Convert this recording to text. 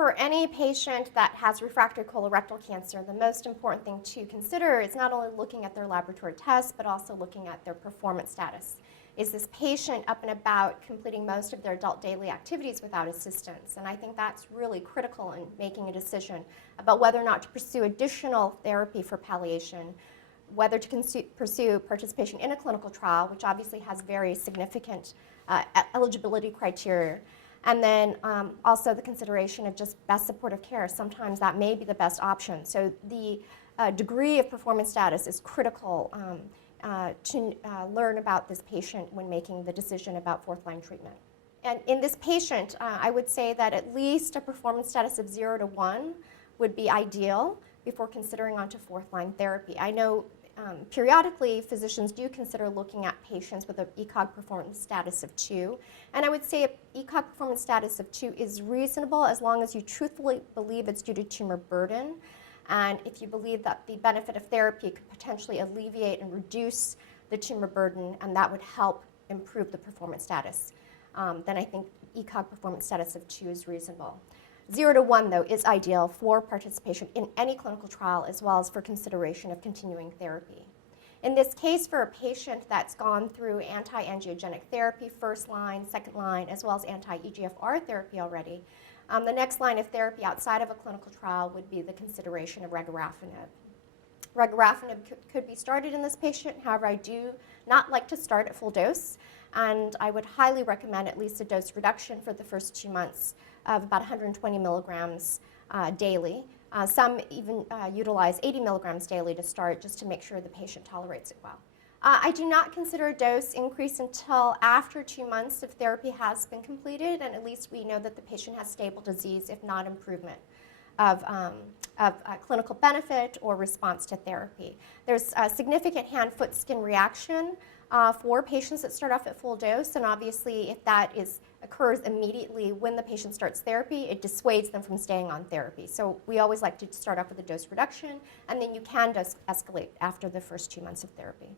For any patient that has refractory colorectal cancer, the most important thing to consider is not only looking at their laboratory tests, but also looking at their performance status. Is this patient up and about completing most of their adult daily activities without assistance? And I think that's really critical in making a decision about whether or not to pursue additional therapy for palliation, whether to pursue participation in a clinical trial, which obviously has very significant eligibility criteria, and then also the consideration of just best supportive care. Sometimes that may be the best option. So the degree of performance status is critical to learn about this patient when making the decision about fourth-line treatment. And in this patient, I would say that at least a performance status of 0 to 1 would be ideal before considering onto fourth-line therapy. I know periodically physicians do consider looking at patients with an ECOG performance status of 2, and I would say an ECOG performance status of 2 is reasonable as long as you truthfully believe it's due to tumor burden, and if you believe that the benefit of therapy could potentially alleviate and reduce the tumor burden, and that would help improve the performance status, then I think ECOG performance status of 2 is reasonable. 0 to 1, though, is ideal for participation in any clinical trial as well as for consideration of continuing therapy. In this case, for a patient that's gone through anti-angiogenic therapy, first line, second line, as well as anti-EGFR therapy already, the next line of therapy outside of a clinical trial would be the consideration of regorafenib. Regorafenib could be started in this patient. However, I do not like to start at full dose, and I would highly recommend at least a dose reduction for the first 2 months of about 120 milligrams daily. Some even utilize 80 milligrams daily to start just to make sure the patient tolerates it well. I do not consider a dose increase until after 2 months if therapy has been completed, and at least we know that the patient has stable disease, if not improvement of clinical benefit or response to therapy. There's a significant hand, foot, skin reaction for patients that start off at full dose, and obviously if that occurs immediately when the patient starts therapy, it dissuades them from staying on therapy. So we always like to start off with a dose reduction, and then you can dose escalate after the first 2 months of therapy.